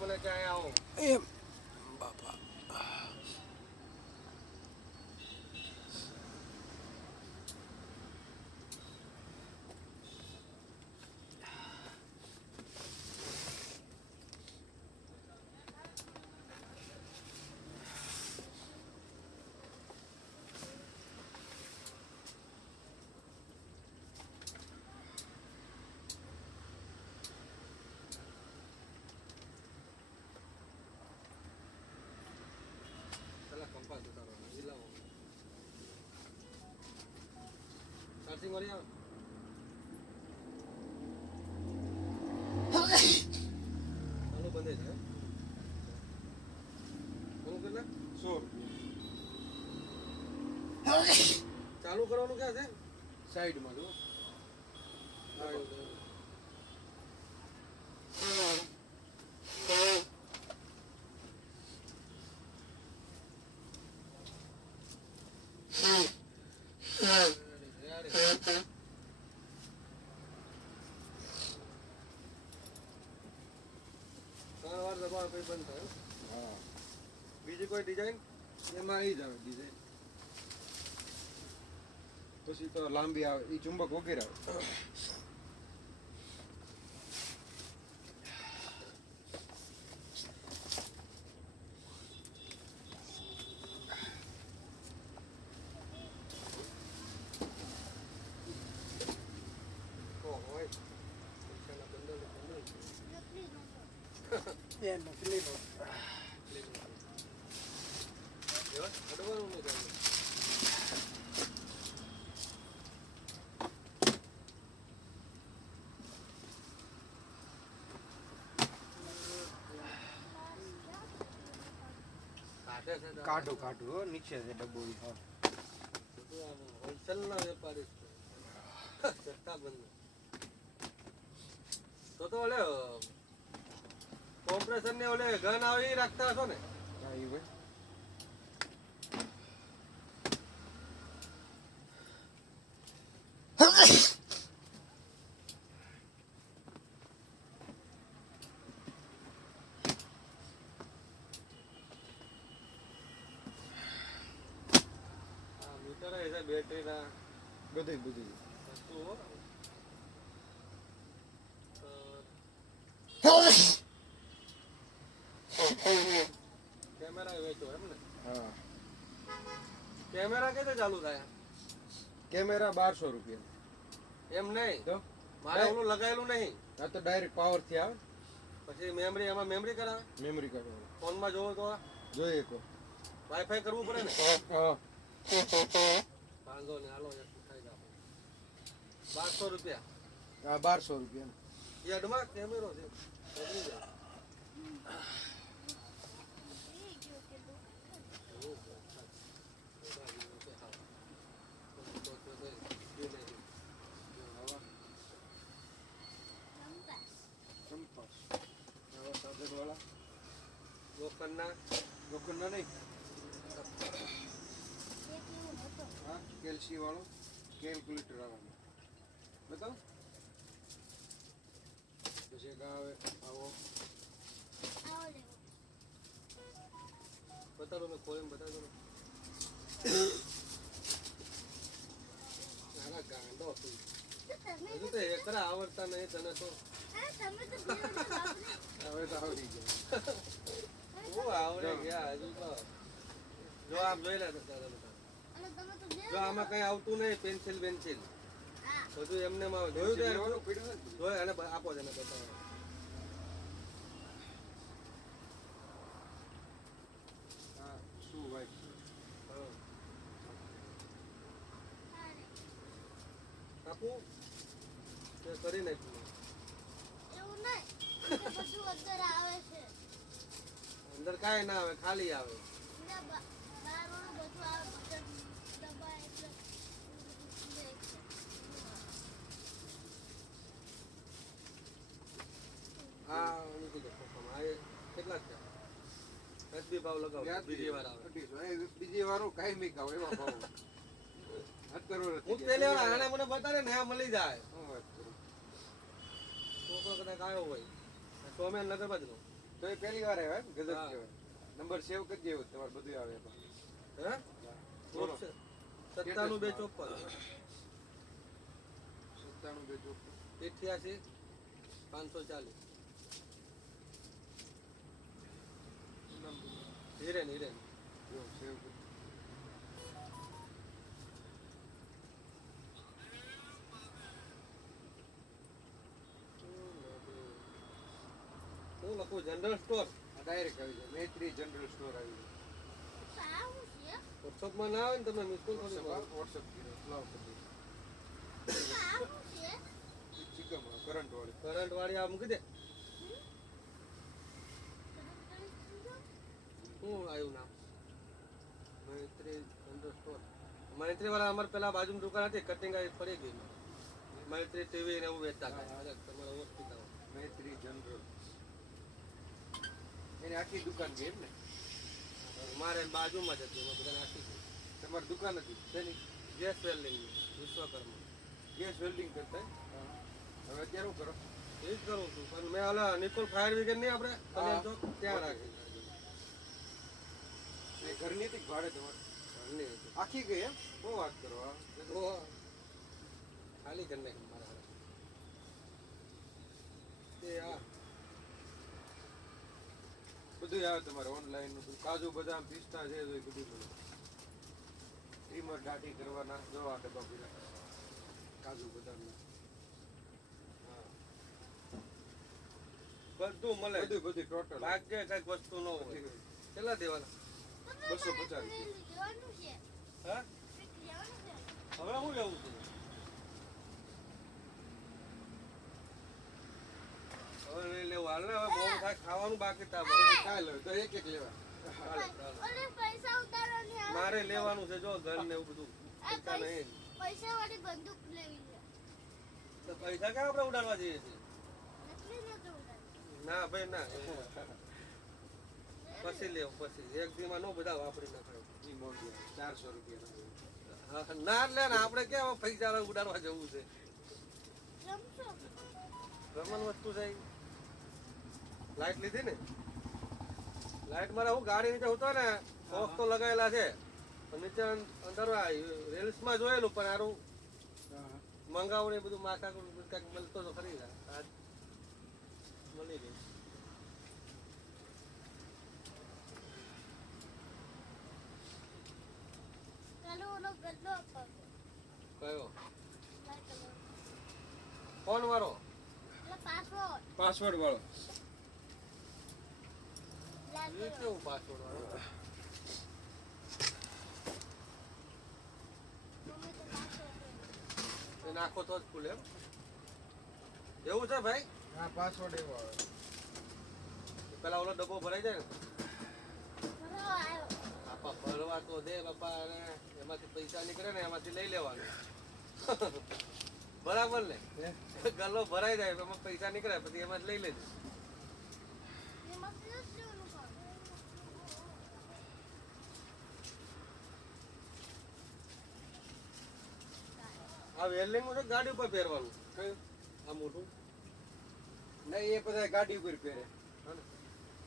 મને ક્યાં આવો એમ બાપા કંપાસ ઉતારો લાવો ચાર્જિંગ વાળી આવે ચાલુ બંધ છે ચાલુ કરી લે 100 રૂપિયા ચાલુ કરવાનું ક્યાં છે સાઈડમાં જો બંધ થાય હા બીજી કોઈ ડિઝાઇન એમાં આવી જ આવે ડિઝાઇન પછી તો લાંબી આવે એ ચુંબક વગેરે આવે નકલી નો કાઢો કાઢો નીચે છે ડબ્બો હોલસેલ ના વેપારી જથ્થાબંધ તો ઓલે કોમ્પ્રેસર ને ઓલે ગન આવી રાખતા હશો ને હા એ ભાઈ મીટર છે બેટરી ના બધી બધી વસ્તુઓ કેમેરા વેચો એમ ને હા કેમેરા કેતે ચાલુ થાય કેમેરા 1200 રૂપિયા એમ નહીં તો મારે ઓલું લગાવેલું નહીં આ તો ડાયરેક્ટ પાવર થી આવે પછી મેમરી એમાં મેમરી કરાવે મેમરી કાઢો ફોનમાં જોવો તો જોઈએ તો વાઈફાઈ કરવું પડે ને હા વાંધો ને હાલો થાય જાવ 1200 રૂપિયા હા 1200 રૂપિયા યાર્ડમાં કેમેરો છે બદલી જાય લોખંડના નહીં હા કેલ્સી વાળો કેલ્ક્યુલેટર આવે બતાવો પછી એક આવે આવો બતાવો મેં ખોલીને બતાવી દો નાના ગાંડો હતું હજુ તો એકરા આવડતા નહીં તને તો હવે તો આવડી ગયા હું આવડે ગયા હજુ તો જો આમ જોઈ લે દાદા જો આમાં કઈ આવતું નહીં પેન્સિલ પેન્સિલ બધું એમને જોયું જોયું અને આપો જ એને બતાવો હા શું ભાઈ આપું તે કરી નાખ્યું એવું નહીં બધું અંદર આવે છે અંદર કાંઈ ના આવે ખાલી આવે હા મૂકી દો કેટલા છે વ્યાજબી ભાવ લગાવો બીજી વાર આવે બીજી વાર કાયમી ખાવ એવા ભાવ હું પેલી વાર આને મને બતાડે ને આ મળી જાય તો કદાચ આવ્યો હોય સોમેન નગર બાજુ તો એ પહેલી વાર આવ્યા એમ? ગજબ હા. કહેવાય. નંબર સેવ કરી દેવો તમારે બધું આવે એમાં. હે બોલો. 97 254 97 2 88 540 હિરેન હિરેન જો સેવ કરી. હું લખું જનરલ સ્ટોર આ ડાયરેક્ટ આવી જાય. મૈત્રી જનરલ સ્ટોર આવી જાય. સારું છે વોટ્સઅપમાં ના આવે ને તમે મિસ કોલ કરી વોટ્સઅપ કર્યો. લાવ કરી દઈશ. સારું છે ચિકન કરંટ વાળી. કરંટ વાળી આ મૂકી દે શું આવ્યું નામ મૈત્રી જનરલ સ્ટોર મૈત્રી વાળા અમારે પેલા બાજુમાં દુકાન હતી કટિંગ આવી પડી ગઈ મૈત્રી ટીવી ને એવું વેચતા હતા તમારે હોસ્પિટલ મૈત્રી જનરલ. એની આખી દુકાન છે એમ ને? મારે બાજુમાં જ હતી એમાં બધાને આપી દીધું તમારી દુકાન હતી શેની? Gas welding Vishwakarma gas welding કરતા એમ? હવે અત્યારે શું કરો? એ જ કરું છું પણ મેં ઓલા નિકોલ ફાયર બ્રિગેડ નહીં આપણે કલ્યાણ ચોક ત્યાં રાખી એ ઘરની હતી કે ભાડે તમારે? ઘરની હતી. આખી ગઈ એમ? શું વાત કરો આ? તો ખાલી કરી નાખી મારા હારે. તે આ બધું આવે તમારે ઓનલાઈન નું બધું. કાજુ બદામ પિસ્તા છે તો એ બધું મળે. ટ્રીમર દાઢી કરવાના જો આ ડબ્બા પીલા કાજુ બદામ બધું મળે બધું બધું ટોટલ ભાગ્ય કઈક વસ્તુ ન હોય કેટલા દેવાના 250 લેવાનું છે હા લેવાનું છે હવે હું લેવું છે હવે નહીં લેવું હાલ ને હવે બહુ થાય ખાવાનું બાકી તા ચાલો તો એક એક લેવા. ઓલે પૈસા ઉતારવાની આવે મારે લેવાનું છે જો ઘર ને એવું બધું પૈસા નહીં પૈસા વાળી બંદૂક લેવી છે તો પૈસા ક્યાં આપણે ઉડાડવા જઈએ છીએ નકલી નતો ઉતારવી ના ભાઈ ના પછી લેવું પછી એક દીમાં નો બધા વાપરી નાખાય ઈ મોંઘી આવે. 400 રૂપિયા. હા, ના લે ને આપણે કેમ પૈસા ઉડાડવા જવું છે રમશો રમણ વસ્તુ છે ઈ. લાઈટ લીધી ને લાઈટ મારે હું ગાડી નીચે ઉતો ને બોક્સ તો લગાવેલા છે પણ નીચે અંદર રીલ્સ માં જોયેલું પણ હારું મંગાવું ને બધું માથા કંઈક મળતો તો ખરી આજ મળી ગઈ ચાલો ઓલો ગલ્લો આપો કયો લાઈક કરો ફોન વાળો એટલે પાસવર્ડ પાસવર્ડ વાળો. લાઈક એ કેવું પાસવર્ડ વાળો મમ્મી તો પાસવર્ડ એ નાખો તો જ ખુલે એમ એવું છે ભાઈ હા પાસવર્ડ એવો આવે. પેલા ઓલો ડબ્બો ભરાઈ જાય ને બરો આવ્યો બાપા ભરવા તો દે બાપા અને એમાંથી પૈસા નીકળે ને એમાંથી લઈ લેવાનું બરાબર ને ગલ્લો ભરાઈ જાય એમાં પૈસા નીકળે પછી એમાં જ લઈ લેજો એમાં પ્લસ લેવાનું કામ આ વેલ્ડિંગ નું ગાડી ઉપર પહેરવાનું કયું? આ મોટું નહીં એ બધા ગાડી ઉપર પહેરે. હા ને?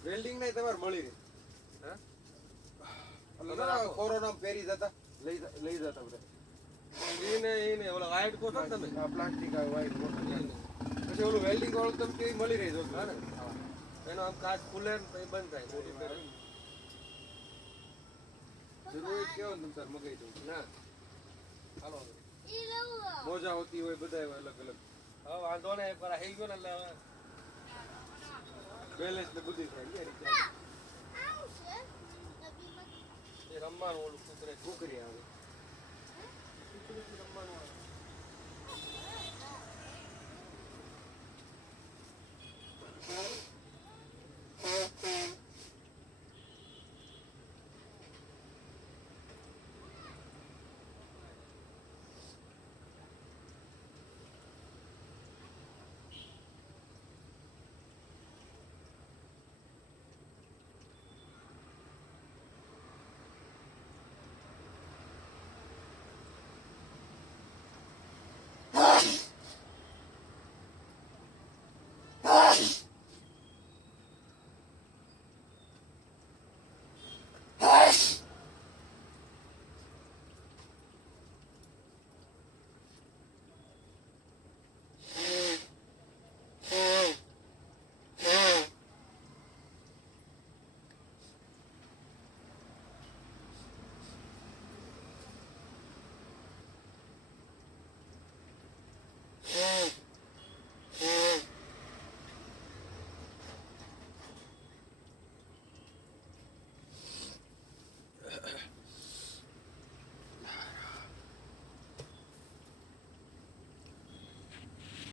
વેલ્ડિંગ નહીં તમારે મળી રહે. હા? કોરોના પહેરી જતા લઈ જતા બધા. ઈને ઓલા વાઈટ કોટ ને તમે આ પ્લાસ્ટિક આવે white બોટલ. ઈને. પછી ઓલું વેલ્ડિંગ વાળું તમે કેવી મળી રહી જો. હા ને? એનો આમ કાચ ખુલે ને પછી બંધ થાય મોટું પહેરે. જરૂર કેવો ને તાર મગાઈ દઉં. ના હાલો હવે. ઈ લેવું મોજા હોતી હોય બધા એવા અલગ અલગ. હવે વાંધો ને એકવાર આવી ગયો ને એટલે હવે બેલેન્સ ને બધી થાય યાર. આવું છે ડબ્બીમાં એ રમવાનું ઓલું કૂતરે કુકરી આવે. રમવાનું આવે